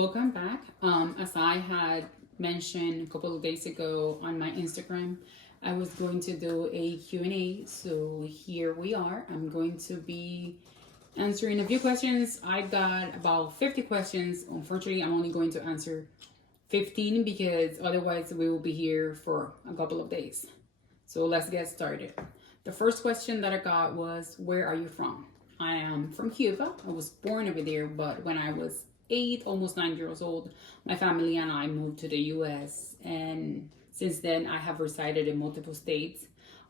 welcome back. As I had mentioned a couple of days ago on my Instagram, I was going to do a Q&A. So here we are. I'm going to be answering a few questions. I got about 50 questions. Unfortunately, I'm only going to answer 15 because otherwise we will be here for a couple of days. So let's get started. The first question that I got was, where are you from? I am from Cuba. I was born over there, but when I was 8, almost 9 years old, my family and I moved to the US, and since then I have resided in multiple states.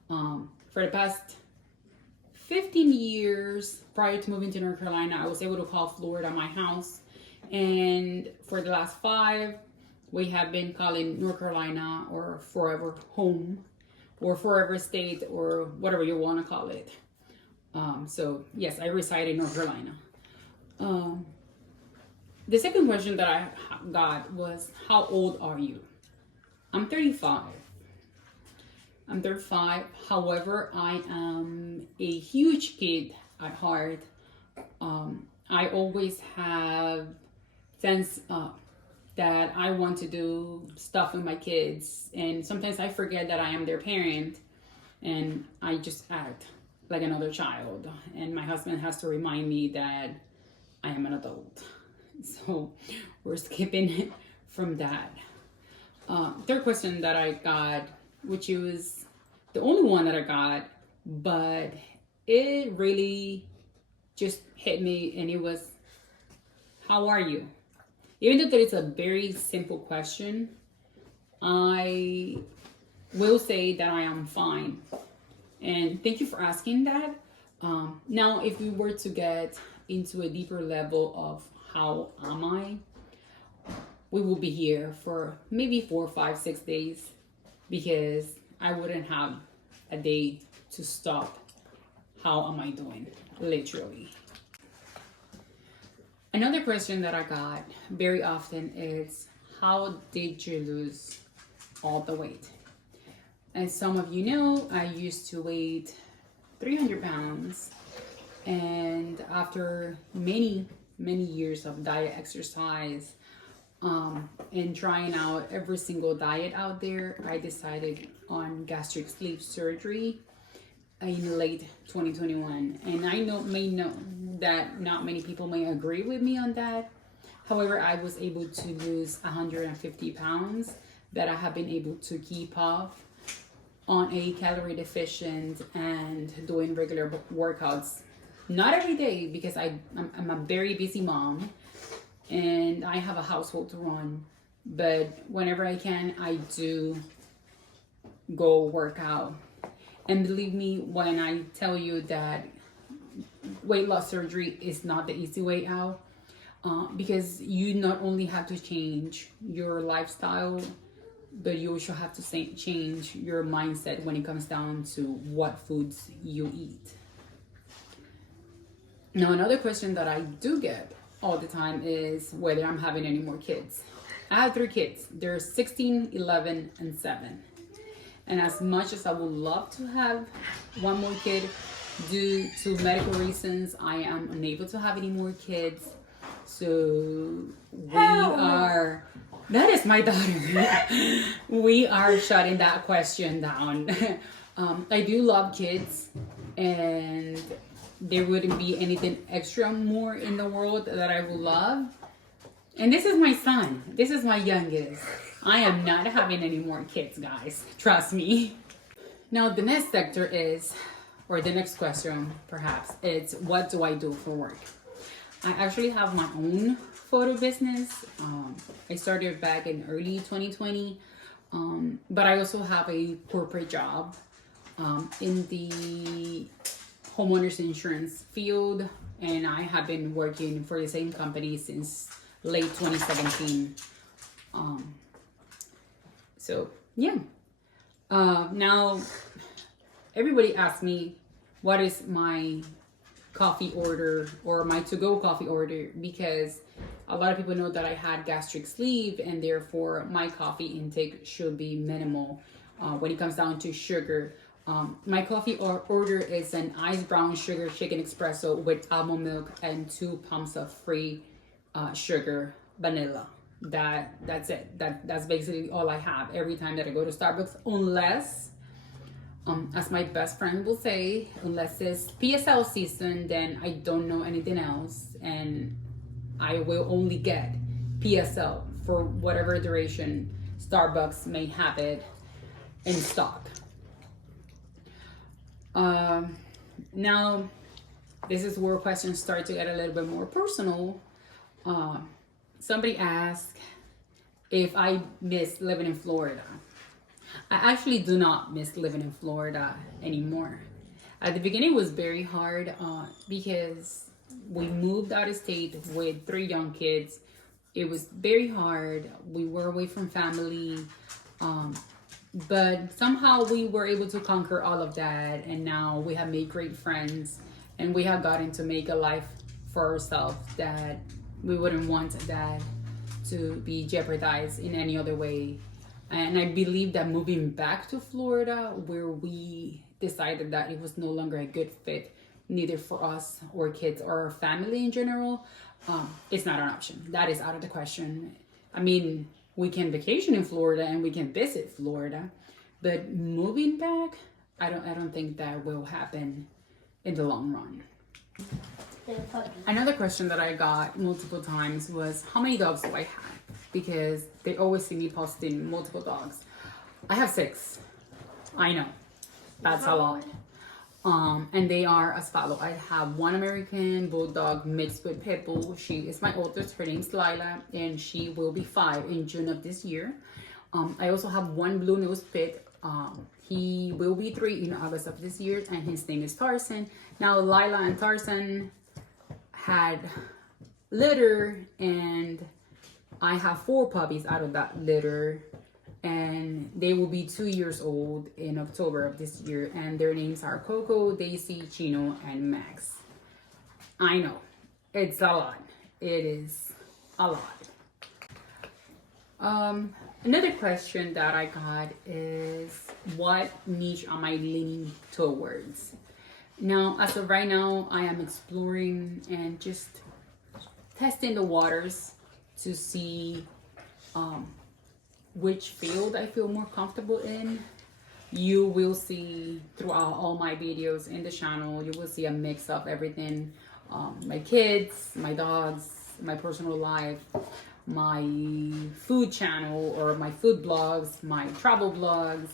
For the past 15 years prior to moving to North Carolina, I was able to call Florida my house, and for the last 5, we have been calling North Carolina or forever home or forever state or whatever you want to call it. So yes, I reside in North Carolina. The second question that I got was, how old are you? I'm 35. I'm 35. However, I am a huge kid at heart. I always have sense that I want to do stuff with my kids, and sometimes I forget that I am their parent, and I just act like another child, and my husband has to remind me that I am an adult. So we're skipping from that. Third question that I got, which was the only one that I got, but it really just hit me, and it was, how are you? Even though that it's a very simple question, I will say that I am fine. And thank you for asking that. Now, if we were to get into a deeper level of how am I, we will be here for maybe 4, 5, 6 days, because I wouldn't have a day to stop. How am I doing? Literally. Another question that I got very often is, how did you lose all the weight? As some of you know, I used to weigh 300 pounds, and after many years of diet, exercise, and trying out every single diet out there, I decided on gastric sleeve surgery in late 2021. And I may know that not many people may agree with me on that. However, I was able to lose 150 pounds that I have been able to keep off on a calorie deficient and doing regular workouts. Not every day, because I'm a very busy mom and I have a household to run, but whenever I can, I do go work out. And believe me when I tell you that weight loss surgery is not the easy way out, because you not only have to change your lifestyle, but you also have to change your mindset when it comes down to what foods you eat. Now, another question that I do get all the time is whether I'm having any more kids. I have 3 kids. They're 16, 11, and 7. And as much as I would love to have one more kid, due to medical reasons, I am unable to have any more kids. So that is my daughter. We are shutting that question down. I do love kids, and there wouldn't be anything extra more in the world that I would love. And this is my son. This is my youngest. I am not having any more kids, guys. Trust me. Now, the next sector is, or the next question perhaps, it's, what do I do for work? I actually have my own photo business. I started back in early 2020, but I also have a corporate job in the homeowners insurance field, and I have been working for the same company since late 2017. So yeah. Now everybody asks me what is my coffee order or my to-go coffee order, because a lot of people know that I had gastric sleeve, and therefore my coffee intake should be minimal when it comes down to sugar. My coffee order is an iced brown sugar shaken espresso with almond milk and 2 pumps of free sugar vanilla. That's it. That's basically all I have every time that I go to Starbucks, unless as my best friend will say, unless it's PSL season, then I don't know anything else, and I will only get PSL for whatever duration Starbucks may have it in stock. Now, this is where questions start to get a little bit more personal. Somebody asked if I miss living in Florida. I actually do not miss living in Florida anymore. At the beginning, it was very hard because we moved out of state with 3 young kids. It was very hard. We were away from family, but somehow we were able to conquer all of that. And now we have made great friends, and we have gotten to make a life for ourselves that we wouldn't want that to be jeopardized in any other way. And I believe that moving back to Florida, where we decided that it was no longer a good fit, neither for us or kids or our family in general, it's not an option. That is out of the question. I mean, we can vacation in Florida and we can visit Florida, but moving back, I don't think that will happen in the long run. Another question that I got multiple times was, how many dogs do I have? Because they always see me posting multiple dogs. I have 6. I know, that's a lot. And they are as follow. I have 1 American Bulldog mixed with Pit Bull. She is my oldest. Her name's Lila, and she will be 5 in June of this year. I also have 1 Blue Nose Pit. He will be 3 in August of this year, and his name is Tarzan. Now, Lila and Tarzan had litter, and I have 4 puppies out of that litter, and they will be 2 years old in October of this year, and their names are Coco, Daisy, Chino, and Max. I know, it's a lot. It is a lot. Another question that I got is, what niche am I leaning towards? Now, as of right now, I am exploring and just testing the waters to see which field I feel more comfortable in. You will see throughout all my videos in the channel, you will see a mix of everything. My kids, my dogs, my personal life, my food channel or my food blogs, my travel blogs,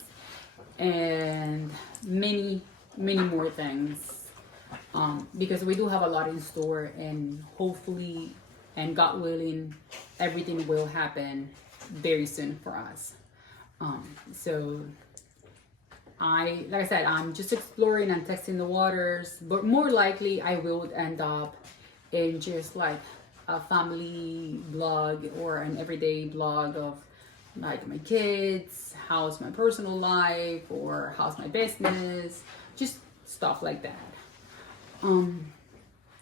and many more things. Because we do have a lot in store, and hopefully, and God willing, everything will happen very soon for us. So like I said, I'm just exploring and testing the waters, but more likely I will end up in just like a family blog or an everyday blog of like my kids, how's my personal life, or how's my business, just stuff like that.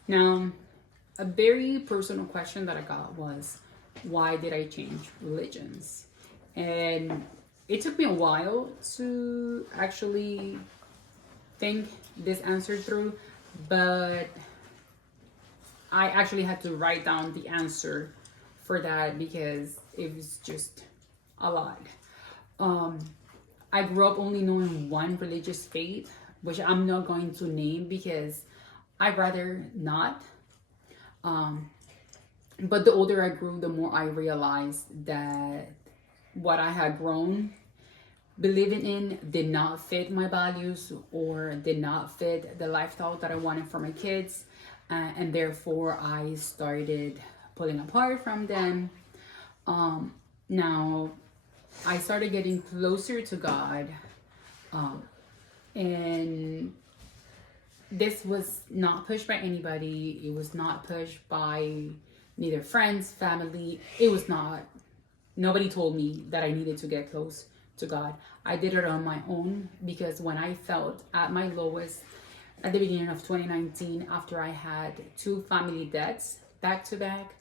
Now, a very personal question that I got was, why did I change religions? And it took me a while to actually think this answer through, but I actually had to write down the answer for that because it was just a lot. I grew up only knowing one religious faith, which I'm not going to name because I'd rather not. But the older I grew, the more I realized that what I had grown believing in did not fit my values or did not fit the lifestyle that I wanted for my kids. And therefore, I started pulling apart from them. Now, I started getting closer to God. And this was not pushed by anybody. It was not pushed by neither friends, family. It was not. Nobody told me that I needed to get close to God. I did it on my own because when I felt at my lowest at the beginning of 2019, after I had 2 family deaths back to back,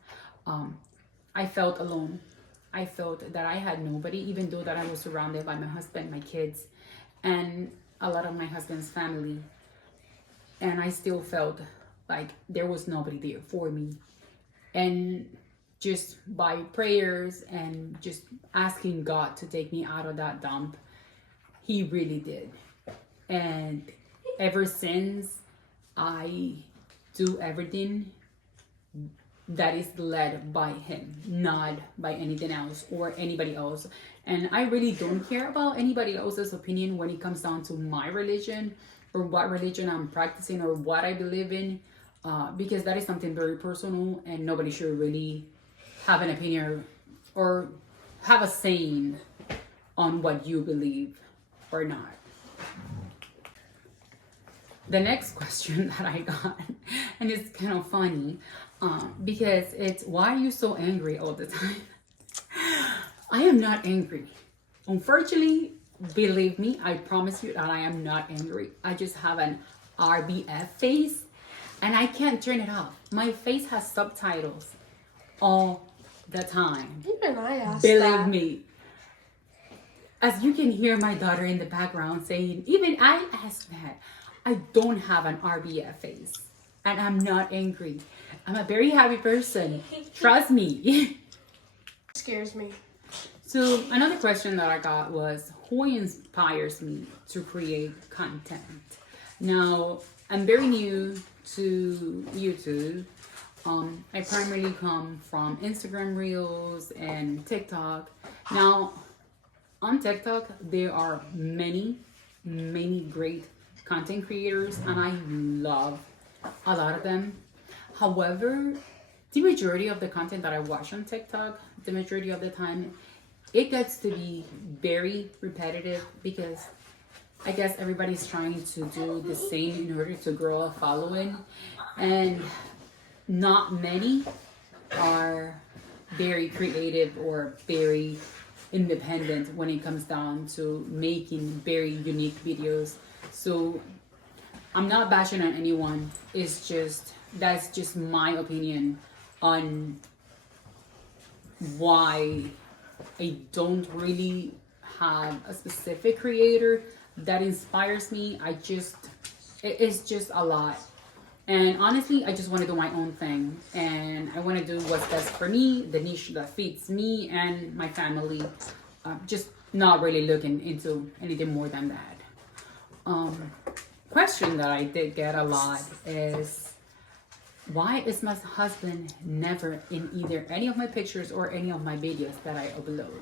I felt alone. I felt that I had nobody, even though that I was surrounded by my husband, my kids, and a lot of my husband's family. And I still felt like there was nobody there for me. And just by prayers and just asking God to take me out of that dump, he really did. And ever since, I do everything that is led by him, not by anything else or anybody else. And I really don't care about anybody else's opinion when it comes down to my religion or what religion I'm practicing or what I believe in, because that is something very personal and nobody should really have an opinion or have a saying on what you believe or not. The next question that I got, and it's kind of funny, because it's, why are you so angry all the time? I am not angry. Unfortunately, believe me, I promise you that I am not angry. I just have an RBF face and I can't turn it off. My face has subtitles all the time. Even I asked Believe that. me. As you can hear my daughter in the background saying, even I asked that. I don't have an RBF face and I'm not angry. I'm a very happy person. Trust me. Scares me. So another question that I got was, who inspires me to create content? Now, I'm very new to YouTube. I primarily come from Instagram Reels and TikTok. Now, on TikTok, there are many great content creators and I love a lot of them. However, the majority of the content that I watch on TikTok, the majority of the time, it gets to be very repetitive because I guess everybody's trying to do the same in order to grow a following, and not many are very creative or very independent when it comes down to making very unique videos. So I'm not bashing on anyone. It's just, that's just my opinion on why I don't really have a specific creator that inspires me. It's just a lot. And honestly, I just want to do my own thing. And I want to do what's best for me, the niche that fits me and my family. Just not really looking into anything more than that. Question that I did get a lot is, why is my husband never in either any of my pictures or any of my videos that I upload?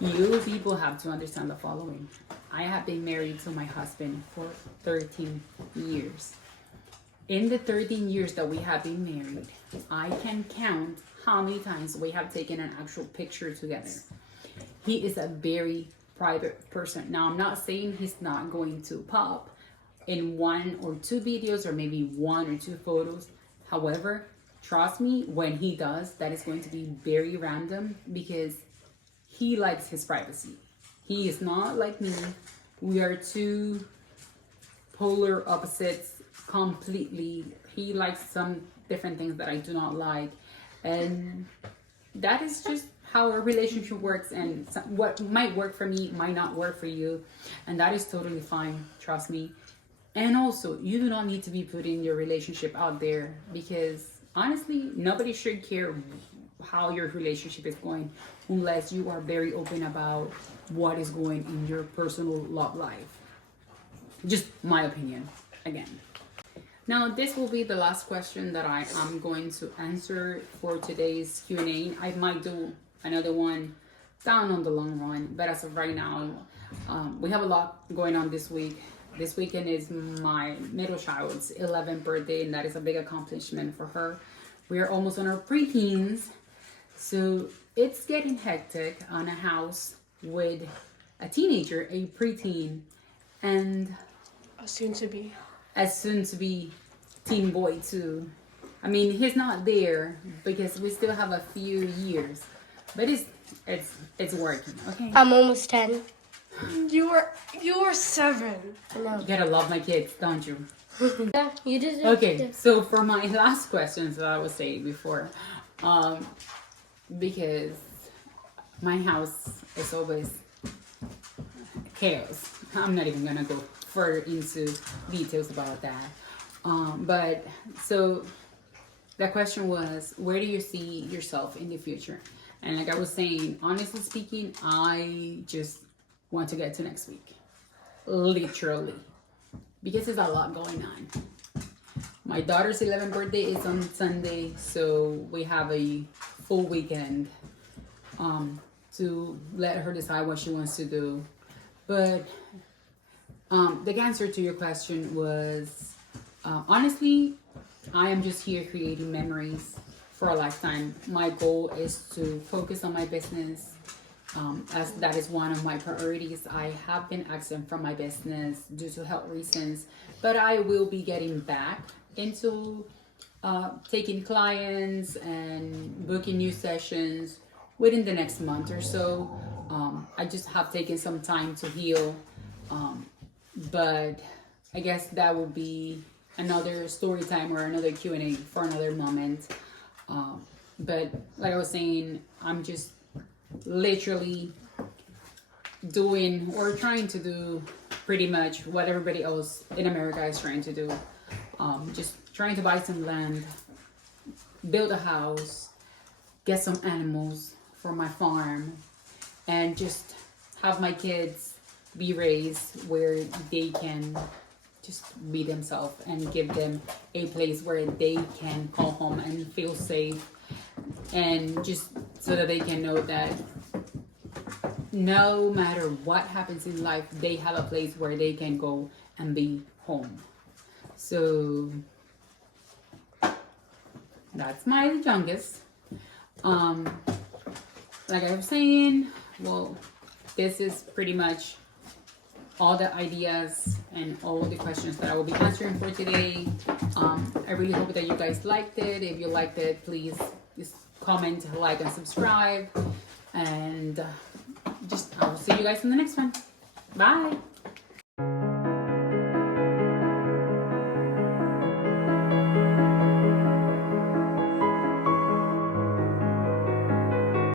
You people have to understand the following. I have been married to my husband for 13 years. In the 13 years that we have been married, I can count how many times we have taken an actual picture together. He is a very private person. Now, I'm not saying he's not going to pop in 1 or 2 videos or maybe 1 or 2 photos. However, trust me, when he does, that is going to be very random because he likes his privacy. He is not like me. We are 2 polar opposites completely. He likes some different things that I do not like, and that is just how a relationship works, and what might work for me might not work for you, and that is totally fine, trust me. And also, you do not need to be putting your relationship out there because honestly, nobody should care how your relationship is going unless you are very open about what is going in your personal love life. Just my opinion, again. Now, this will be the last question that I am going to answer for today's Q&A. I might do another one down on the long run, but as of right now, we have a lot going on this week. This weekend is my middle child's 11th birthday, and that is a big accomplishment for her. We are almost on our preteens, so it's getting hectic on a house with a teenager, a preteen, and A soon-to-be. as soon to be teen boy too. I mean, he's not there because we still have a few years, but it's working. Okay. I'm almost 10. You were 7. No. You gotta love my kids, don't you? Yeah, you did it. Okay, so for my last questions that I was saying before, because my house is always chaos. I'm not even gonna go further into details about that. But so that question was, where do you see yourself in the future? And like I was saying, honestly speaking, I just want to get to next week. Literally. Because there's a lot going on. My daughter's 11th birthday is on Sunday, so we have a full weekend to let her decide what she wants to do. But the answer to your question was, honestly, I am just here creating memories for a lifetime. My goal is to focus on my business, as that is one of my priorities. I have been absent from my business due to health reasons, but I will be getting back into taking clients and booking new sessions within the next month or so. I just have taken some time to heal, but I guess that will be another story time or another Q&A for another moment. But like I was saying, I'm just literally doing or trying to do pretty much what everybody else in America is trying to do. Just trying to buy some land, build a house, get some animals for my farm, and just have my kids be raised where they can just be themselves and give them a place where they can call home and feel safe, and just so that they can know that no matter what happens in life, they have a place where they can go and be home. So that's my youngest. Like I was saying, well, this is pretty much all the ideas and all the questions that I will be answering for today. I really hope that you guys liked it. If you liked it, please just comment, like, and subscribe. And I will see you guys in the next one. Bye.